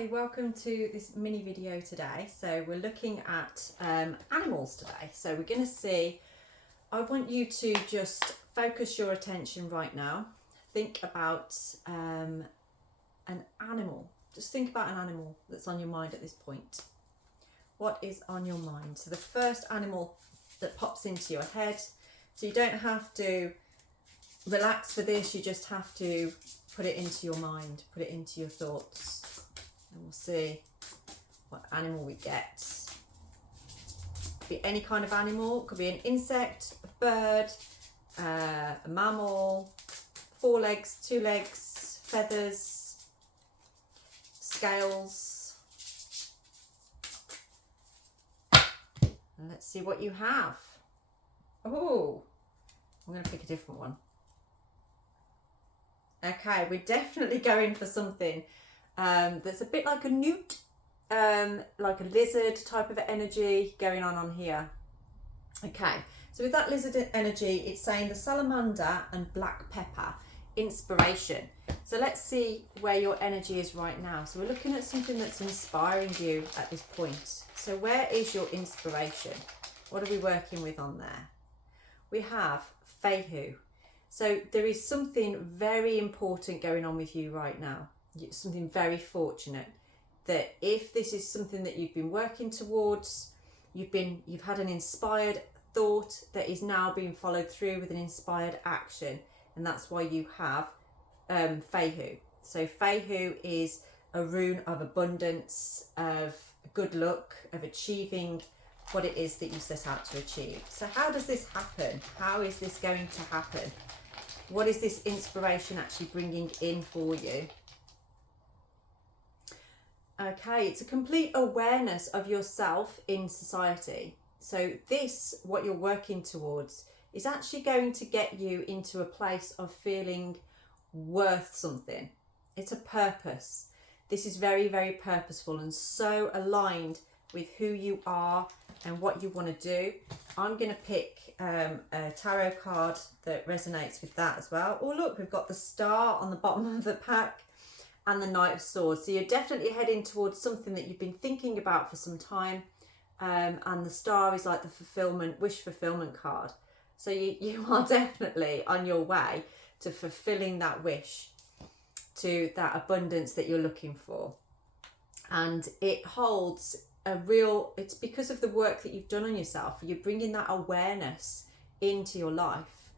Hi, welcome to this mini video today. So we're looking at animals today. So we're going to see, I want you to just focus your attention right now. Think about an animal. Just think about an animal that's on your mind at this point. What is on your mind? So the first animal that pops into your head. So you don't have to relax for this, you just have to put it into your mind, put it into your thoughts. And we'll see what animal we get. Could be any kind of animal. Could be an insect, a bird, a mammal, 4 legs, 2 legs, feathers, scales. And let's see what you have. Oh, I'm going to pick a different one. Okay, we're definitely going for something that's a bit like a newt, like a lizard type of energy going on here. Okay, so with that lizard energy, it's saying the salamander and black pepper, inspiration. So let's see where your energy is right now. So we're looking at something that's inspiring you at this point. So where is your inspiration? What are we working with on there? We have Feihu. So there is something very important going on with you right now. Something very fortunate, that if this is something that you've been working towards, you've had an inspired thought that is now being followed through with an inspired action, and that's why you have Feihu. So Feihu is a rune of abundance, of good luck, of achieving what it is that you set out to achieve. So how does this happen? How is this going to happen? What is this inspiration actually bringing in for you? Okay, it's a complete awareness of yourself in society. So this, what you're working towards, is actually going to get you into a place of feeling worth something. It's a purpose. This is very, very purposeful and so aligned with who you are and what you want to do. I'm going to pick a tarot card that resonates with that as well. Oh look, we've got the star on the bottom of the pack and the Knight of Swords. So you're definitely heading towards something that you've been thinking about for some time, and the star is like the wish fulfillment card. So you are definitely on your way to fulfilling that wish, to that abundance that you're looking for. And it holds it's because of the work that you've done on yourself. You're bringing that awareness into your life,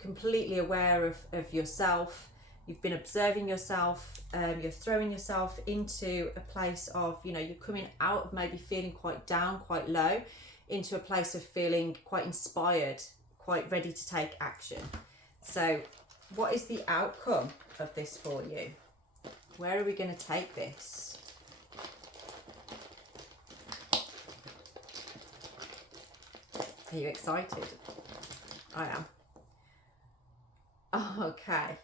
completely aware of yourself. You've been observing yourself, you're throwing yourself into a place of, you're coming out of maybe feeling quite down, quite low, into a place of feeling quite inspired, quite ready to take action. So what is the outcome of this for you? Where are we going to take this? Are you excited? I am. Okay.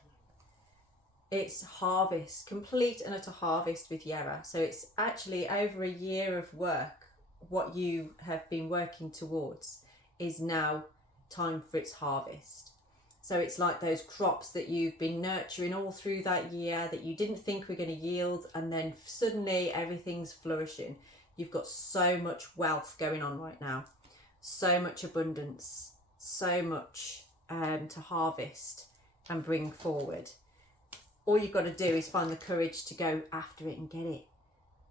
It's harvest, complete and utter harvest with Yera. So it's actually over a year of work. What you have been working towards is now time for its harvest. So it's like those crops that you've been nurturing all through that year that you didn't think were going to yield, and then suddenly everything's flourishing. You've got so much wealth going on right now, so much abundance, so much to harvest and bring forward. All you've got to do is find the courage to go after it and get it,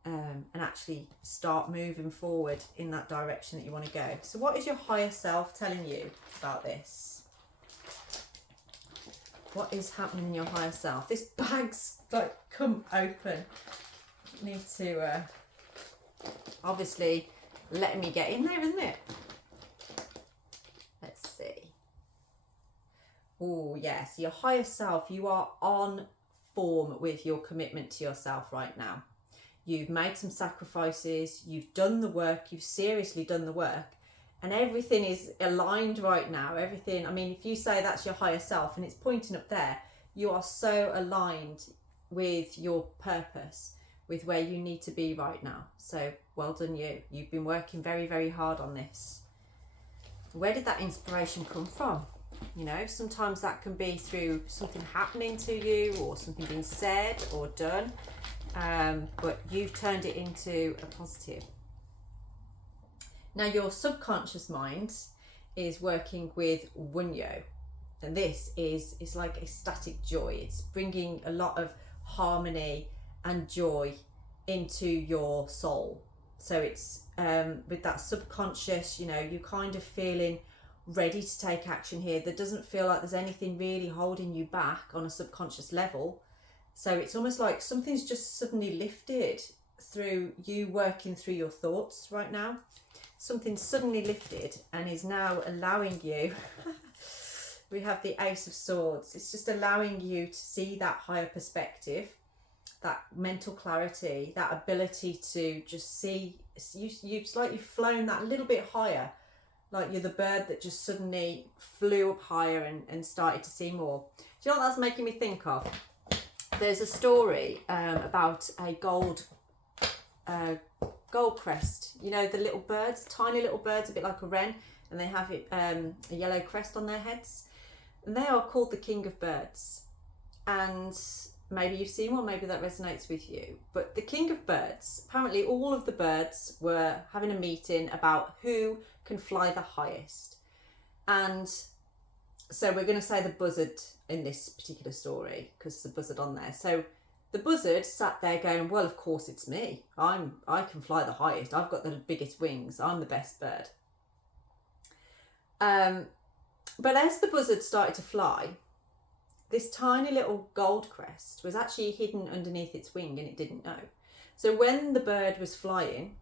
and actually start moving forward in that direction that you want to go. So what is your higher self telling you about this? What is happening in your higher self? This bag's like come open. You need to obviously let me get in there, isn't it? Let's see. Oh yes, your higher self, you are on form with your commitment to yourself right now. You've made some sacrifices, you've done the work, you've seriously done the work, and everything is aligned right now. Everything, I mean, if you say that's your higher self and it's pointing up there, you are so aligned with your purpose, with where you need to be right now. So well done you. You've been working very, very hard on this. Where did that inspiration come from? Sometimes that can be through something happening to you or something being said or done. but you've turned it into a positive. Now your subconscious mind is working with Wunyo, and this is like ecstatic joy. It's bringing a lot of harmony and joy into your soul. So it's with that subconscious, you know, you're kind of feeling ready to take action here. There doesn't feel like there's anything really holding you back on a subconscious level. So it's almost like something's just suddenly lifted through you working through your thoughts right now. Something's suddenly lifted and is now allowing you we have the Ace of Swords. It's just allowing you to see that higher perspective, that mental clarity, that ability to just see. It's like you've flown that little bit higher, like you're the bird that just suddenly flew up higher and started to see more. Do you know what that's making me think of? There's a story about a gold crest. You know, the little birds, tiny little birds, a bit like a wren, and they have a yellow crest on their heads. And they are called the king of birds. And maybe you've seen one, maybe that resonates with you. But the king of birds, apparently all of the birds were having a meeting about who can fly the highest. And so we're going to say the buzzard in this particular story, because there's a buzzard on there. So the buzzard sat there going, well, of course it's me. I can fly the highest. I've got the biggest wings. I'm the best bird. But as the buzzard started to fly, this tiny little gold crest was actually hidden underneath its wing and it didn't know. So when the bird was flying,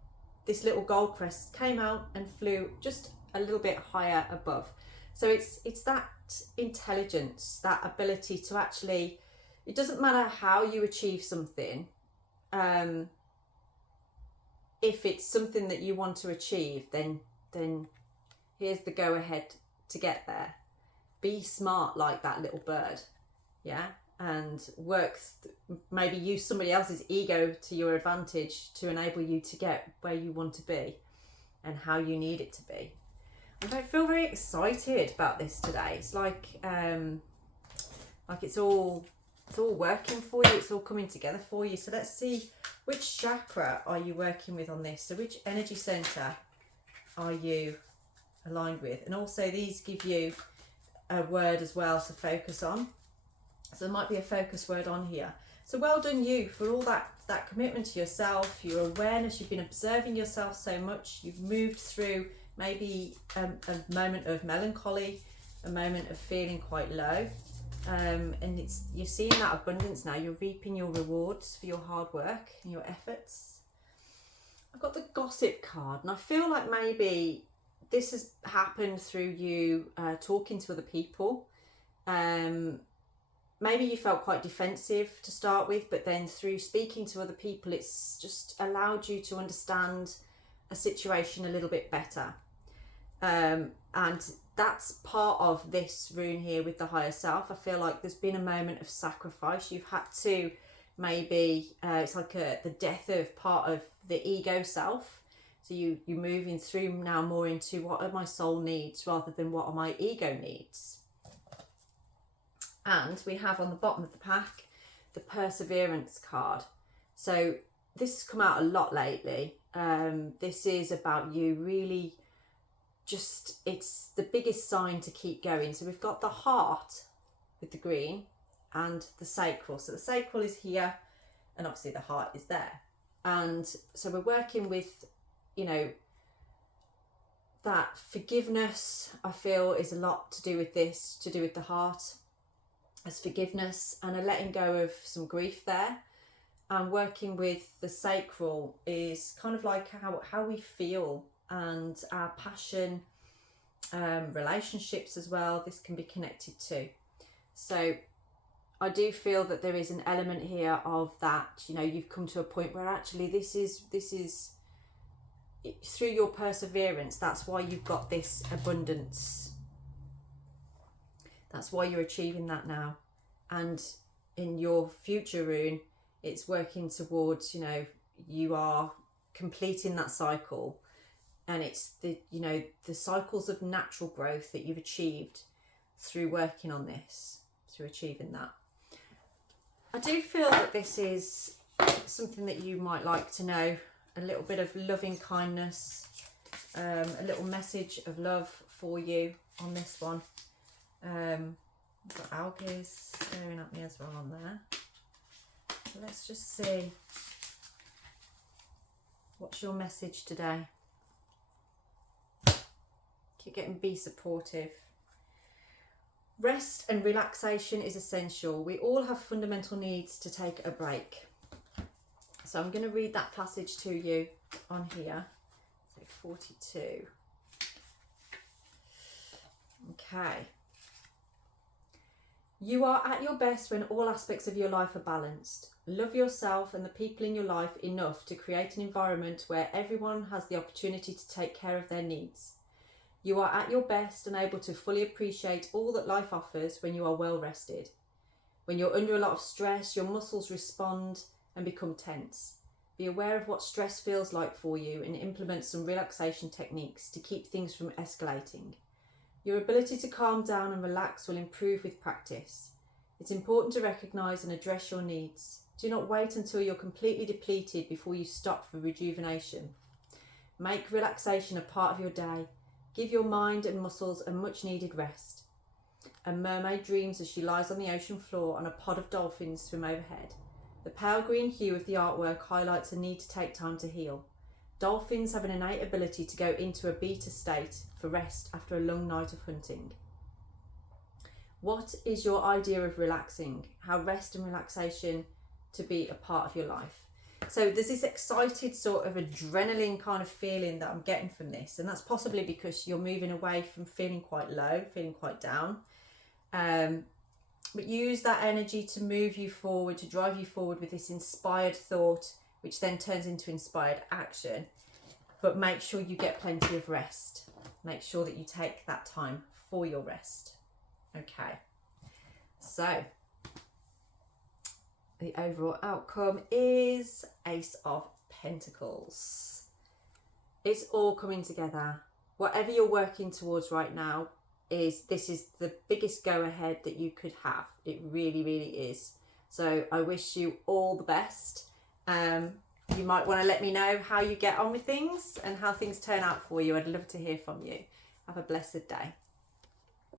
this little gold crest came out and flew just a little bit higher above. So it's that intelligence, that ability to actually, it doesn't matter how you achieve something, if it's something that you want to achieve, then here's the go ahead to get there. Be smart like that little bird, yeah, and maybe use somebody else's ego to your advantage to enable you to get where you want to be and how you need it to be. I feel very excited about this today. It's like it's all working for you. It's all coming together for you. So let's see, which chakra are you working with on this? So which energy center are you aligned with? And also these give you a word as well to focus on. So there might be a focus word on here. So well done you for all that commitment to yourself, your awareness. You've been observing yourself so much. You've moved through maybe a moment of melancholy, a moment of feeling quite low, and you're seeing that abundance now. You're reaping your rewards for your hard work and your efforts. I've got the gossip card, and I feel like maybe this has happened through you talking to other people. Maybe you felt quite defensive to start with, but then through speaking to other people, it's just allowed you to understand a situation a little bit better. And that's part of this rune here with the higher self. I feel like there's been a moment of sacrifice. You've had to maybe, it's like the death of part of the ego self. So you're moving through now more into what are my soul needs rather than what are my ego needs. And we have on the bottom of the pack, the perseverance card. So this has come out a lot lately. This is about you really it's the biggest sign to keep going. So we've got the heart with the green and the sacral. So the sacral is here and obviously the heart is there. And so we're working with, you know, that forgiveness, I feel, is a lot to do with this, to do with the heart as forgiveness and a letting go of some grief there. And working with the sacral is kind of like how we feel and our passion, relationships as well. This can be connected to. So I do feel that there is an element here of that, you know, you've come to a point where actually this is through your perseverance, that's why you've got this abundance. That's why you're achieving that now. And in your future rune, it's working towards, you know, you are completing that cycle. And it's the cycles of natural growth that you've achieved through working on this, through achieving that. I do feel that this is something that you might like to know, a little bit of loving kindness, a little message of love for you on this one. I've got algae staring at me as well on there. So let's just see, what's your message today? Keep getting be supportive. Rest and relaxation is essential. We all have fundamental needs to take a break. So I'm going to read that passage to you on here. So 42. Okay. You are at your best when all aspects of your life are balanced. Love yourself and the people in your life enough to create an environment where everyone has the opportunity to take care of their needs. You are at your best and able to fully appreciate all that life offers when you are well rested. When you're under a lot of stress, your muscles respond and become tense. Be aware of what stress feels like for you and implement some relaxation techniques to keep things from escalating. Your ability to calm down and relax will improve with practice. It's important to recognise and address your needs. Do not wait until you're completely depleted before you stop for rejuvenation. Make relaxation a part of your day. Give your mind and muscles a much needed rest. A mermaid dreams as she lies on the ocean floor and a pod of dolphins swim overhead. The pale green hue of the artwork highlights a need to take time to heal. Dolphins have an innate ability to go into a beta state for rest after a long night of hunting. What is your idea of relaxing? How rest and relaxation to be a part of your life? So there's this excited sort of adrenaline kind of feeling that I'm getting from this, and that's possibly because you're moving away from feeling quite low, feeling quite down. But use that energy to move you forward, to drive you forward with this inspired thought, which then turns into inspired action. But make sure you get plenty of rest. Make sure that you take that time for your rest. Okay, so the overall outcome is Ace of Pentacles. It's all coming together. Whatever you're working towards right now, this is the biggest go ahead that you could have. It really, really is. So I wish you all the best. You might want to let me know how you get on with things and how things turn out for you. I'd love to hear from you. Have a blessed day.